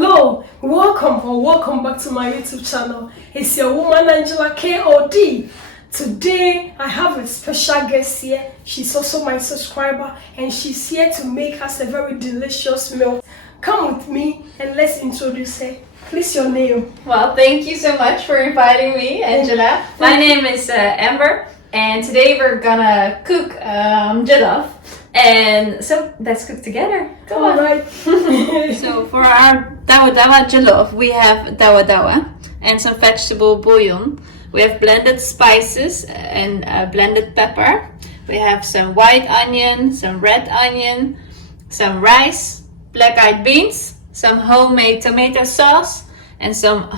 Hello, welcome back to my YouTube channel. It's your woman Angela KOD. Today I have a special guest here. She's also my subscriber and she's here to make us a very delicious meal. Come with me and let's introduce her. Please, your name. Well, thank you so much for inviting me, Angela. My name is Amber, and today we're gonna cook jollof. And so let's cook together. Come on. Right. So for our Dawadawa Jollof, we have Dawadawa and some vegetable bouillon. We have blended spices and blended pepper. We have some white onion, some red onion, some rice, black-eyed beans, some homemade tomato sauce, and some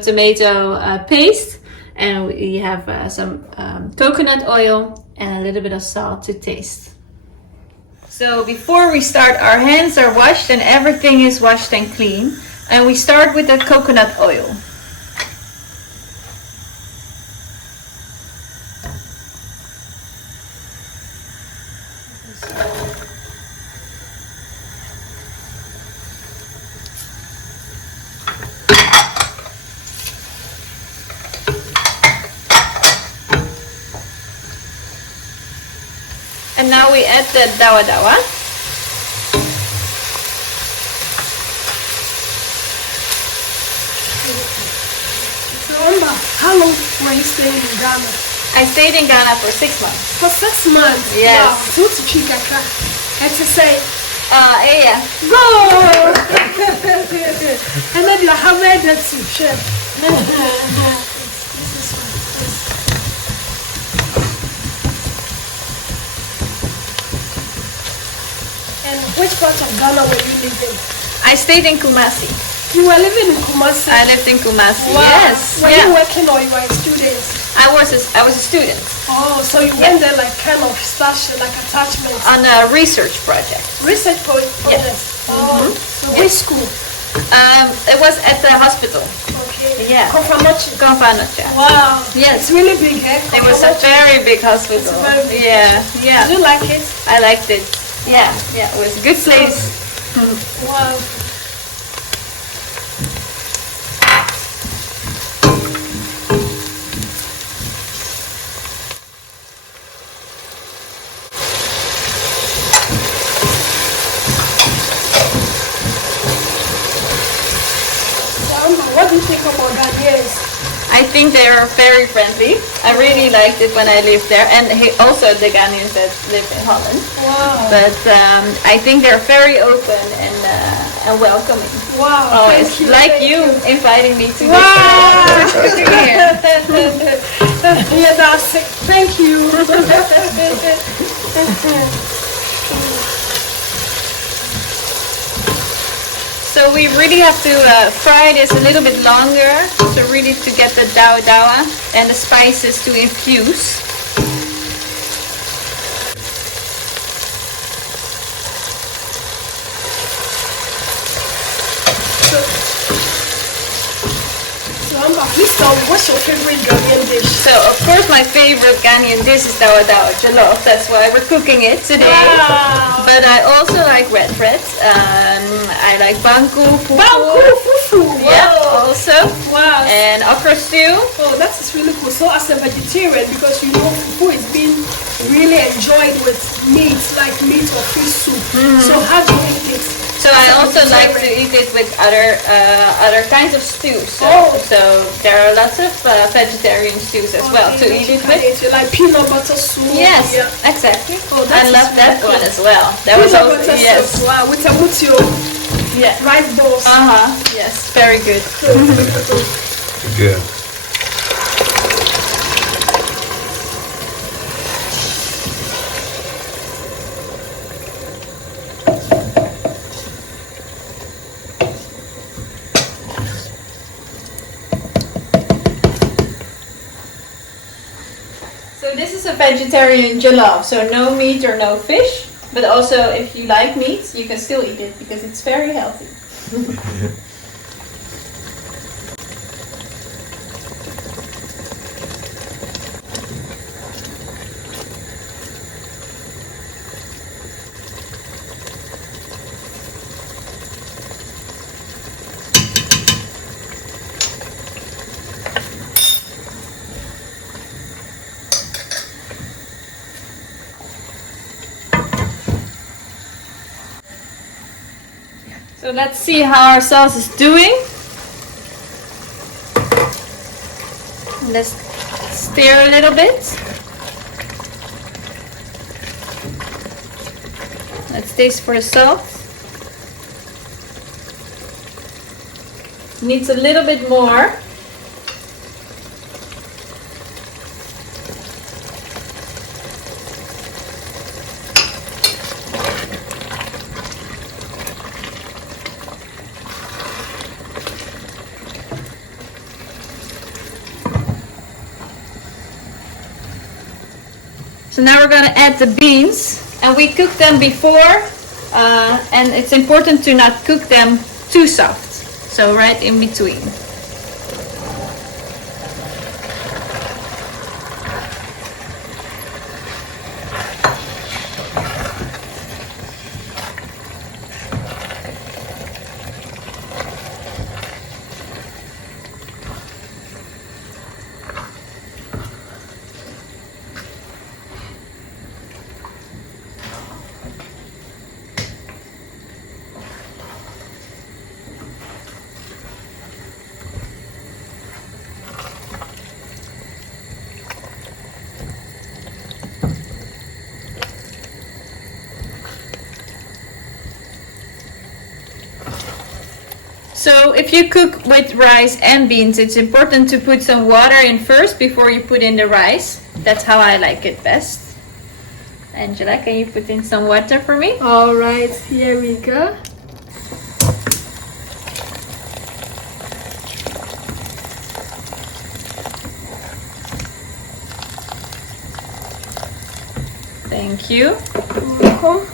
tomato paste. And we have some coconut oil and a little bit of salt to taste. So before we start, our hands are washed and everything is washed and clean. And we start with the coconut oil. And now we add the dawadawa. So Amber, how long were you staying in Ghana? I stayed in Ghana for 6 months. For 6 months? Yes. Wow. So to check and to say, Yeah. go! And then you have made that to chef. And which part of Ghana were you living? I stayed in Kumasi. You were living in Kumasi? I lived in Kumasi, Wow. yes. Were you working or you were a student? I was a student Oh, so you went there like kind of stash, like attachment. on a research project. Research project? Oh, so which school? It was at the hospital. Okay. Yeah. Konfanochi. Konfanocha. Wow. Yes. It's really big, eh? It was a very big hospital. It's very big. Yeah. Did you like it? I liked it. Yeah. It was a good place. Wow. What do you think about Ghanaians? I think they are very friendly. I really liked it when I lived there, and also the Ghanaians that live in Holland. Wow. But I think they're very open and welcoming. Wow. It's thank like thank you inviting me to Wow. this here. Yeah, that's it. Thank you. So we really have to fry this a little bit longer, so really to get the dawadawa and the spices to infuse. So Amber, please tell me, what's your favorite Ghanaian dish? So of course my favorite Ghanaian dish is Dawadawa Jollof. That's why we're cooking it today. Wow. But I also like red bread. I like banku, fufu. Banku, fufu. Wow. Yeah, also. Wow. And okra stew. Oh, that is really cool. So as a vegetarian, because you know fufu is being really enjoyed with meat, like meat or fish soup. So how do you eat it? So I also like to eat it with other kinds of stews. So there are lots of vegetarian stews as well to eat it with. You like peanut butter soup? Yes, Yeah. exactly. Oh, I love that really one cool. as well. That Peanut was also butter yes. soup. Wow, with a mutio Yeah. rice balls. Yes, very good. Good. So this is a vegetarian jollof, so no meat or no fish. But also, if you like meat, you can still eat it because it's very healthy. So let's see how our sauce is doing. Let's stir a little bit. Let's taste for the salt. Needs a little bit more. So now we're gonna add the beans, and we cooked them before, and it's important to not cook them too soft. So right in between. So if you cook with rice and beans, it's important to put some water in first before you put in the rice. That's how I like it best. Angela, can you put in some water for me? All right, here we go. Thank you. Welcome.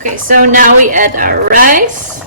Okay, so now we add our rice.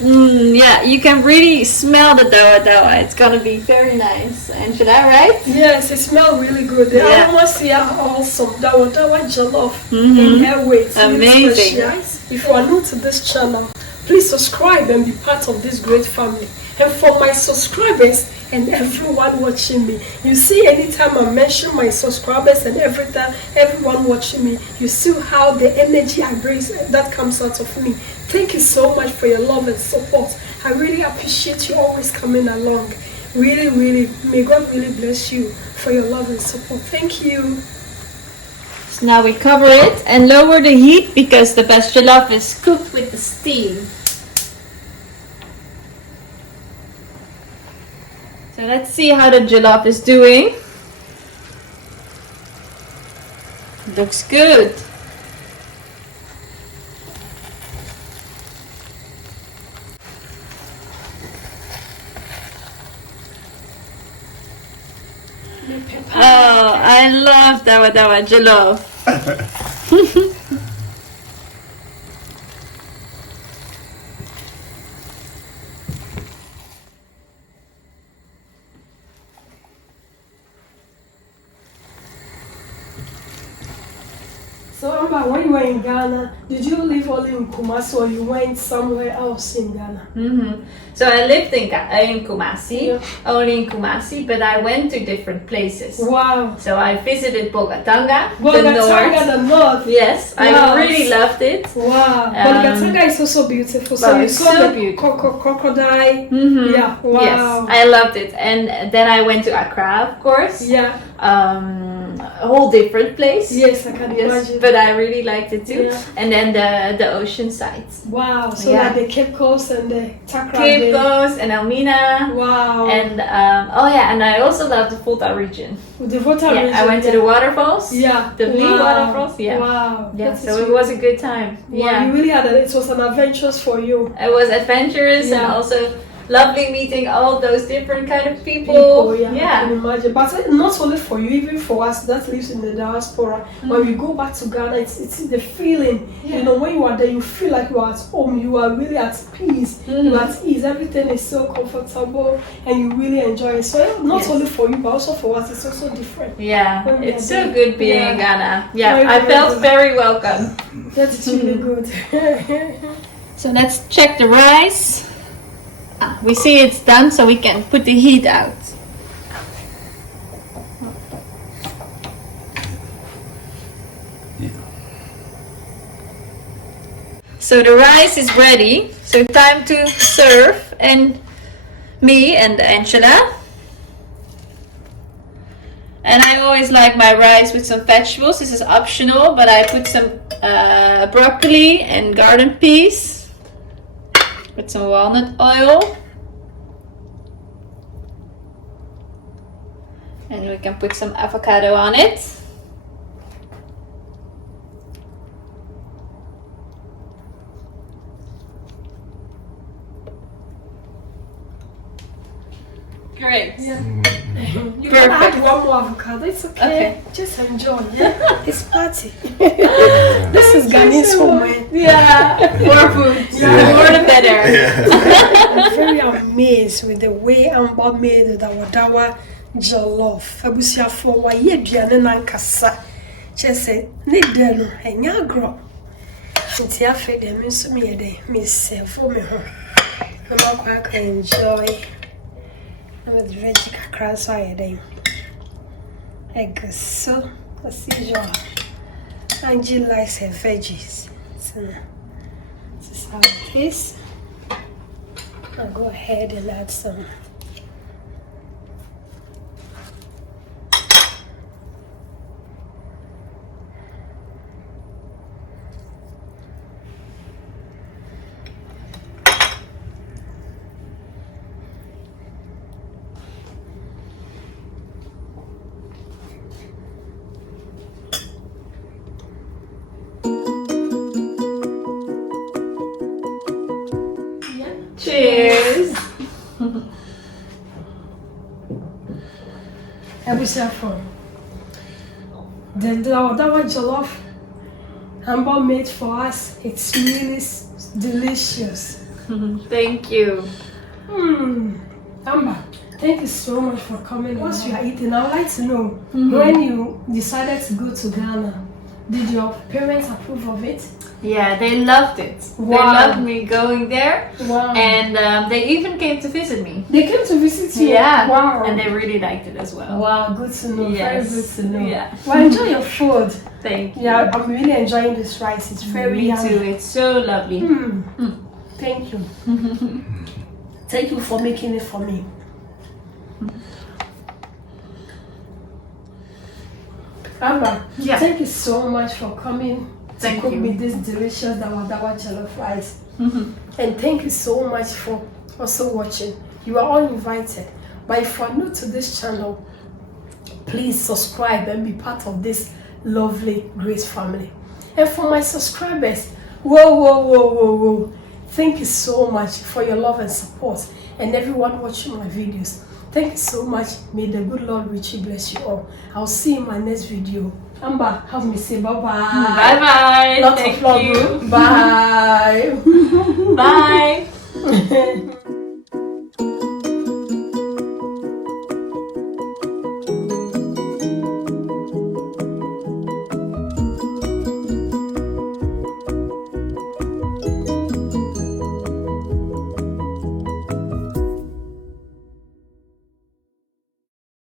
Yeah, you can really smell the dawadawa. It's gonna be very nice. Angela, right? Yes, it smells really good. The Yeah. aromas here are awesome. Dawadawa Jollof in airway. It's really Amazing. special. If you are new to this channel, please subscribe and be part of this great family. And for my subscribers and everyone watching me, you see anytime I mention my subscribers and every time everyone watching me, you see how the energy I bring that comes out of me. Thank you so much for your love and support. I really appreciate you always coming along. Really, really, may God really bless you for your love and support. Thank you. So now we cover it and lower the heat because the best jollof is cooked with the steam. So let's see how the jollof is doing. Looks good. Oh, I love Dawadawa Jollof. So, Amber, when you were in Ghana, did you live only in Kumasi or you went somewhere else in Ghana? So I lived in Kumasi, Yeah. only in Kumasi, but I went to different places. Wow. So I visited Bogatanga, the Bogatanga, north. the north. Yes, Wow. I really loved it. Wow. Bogatanga is also beautiful. So Wow, you it's saw so the beautiful. crocodile. Yeah. Wow. Yes, I loved it. And then I went to Accra, of course. Yeah. a whole different place. Yes, I can Yes, imagine. but I really liked it too. Yeah. And then the ocean sides. Wow, so Yeah. like the Cape Coast and the Takra. Cape Coast and Elmina. Wow. And and I also love the Volta region. The Volta Yeah, region. I went to the waterfalls. Yeah. The Blee Wow. waterfalls. Yeah. Wow. Yeah, That so is it was a good time. Wow, Yeah. you really it was an adventure for you. It was adventurous and Yeah. also lovely meeting all those different kind of people. I can imagine. But not only for you, even for us that lives in the diaspora. When we go back to Ghana, it's the feeling. Yeah. You know, when you are there, you feel like you are at home. You are really at peace. You are at ease. Everything is so comfortable, and you really enjoy it. So not Yes. only for you, but also for us, it's also different. Yeah, When we it's are so there. good being Yeah. in Ghana. Yeah, Very, I very felt good. very welcome. That's really good. So let's check the rice. We see it's done, so we can put the heat out. Yeah. So the rice is ready. So time to serve, and me and Angela. And I always like my rice with some vegetables. This is optional, but I put some broccoli and garden peas with some walnut oil. And we can put some avocado on it. Great. Yeah. You Perfect. can add one more avocado. It's okay. Okay. Just enjoy. Yeah. It's party. This is Ghanaian woman. Yeah, more food. Yeah. The more the better. I'm very amazed with the way Amber made the Dawadawa Jollof. Abusiafo wa ye aduane na nkasa. Che se ne de no enya agro. Nti afi de me nso me yede me serve me ho. Na ma kwa enjoy. With veggie kakra so ayede. Egg so as usual. Angie likes her veggies. So this is how it is. I'll go ahead and add some Cheers. Abusiafo. The Dawadawa Jollof Amber made for us. It's really delicious. Thank you. Amber, thank you so much for coming. Once you are eating, I would like to know when you decided to go to Ghana, did your parents approve of it? Yeah, they loved it. They Wow. loved me going there, Wow. and they even came to visit me. They came to visit you. Yeah, Wow. and they really liked it as well. Wow, good to know. Yes. Very good to know. Yeah. Well, enjoy your food. Thank you. Yeah, I'm really enjoying this rice. It's very Me yummy. too. It's so lovely. Thank you. Thank you for making it for me. Amber, Yeah. thank you so much for coming to Thank cook you. me this delicious Dawadawa Jollof rice. And thank you so much for also watching. You are all invited. But if you are new to this channel, please subscribe and be part of this lovely, great family. And for my subscribers, whoa. Thank you so much for your love and support, and everyone watching my videos. Thank you so much. May the good Lord richly bless you all. I'll see you in my next video. Amber, have me say bye-bye. Bye-bye. Lots Thank of love. you. Bye. Bye.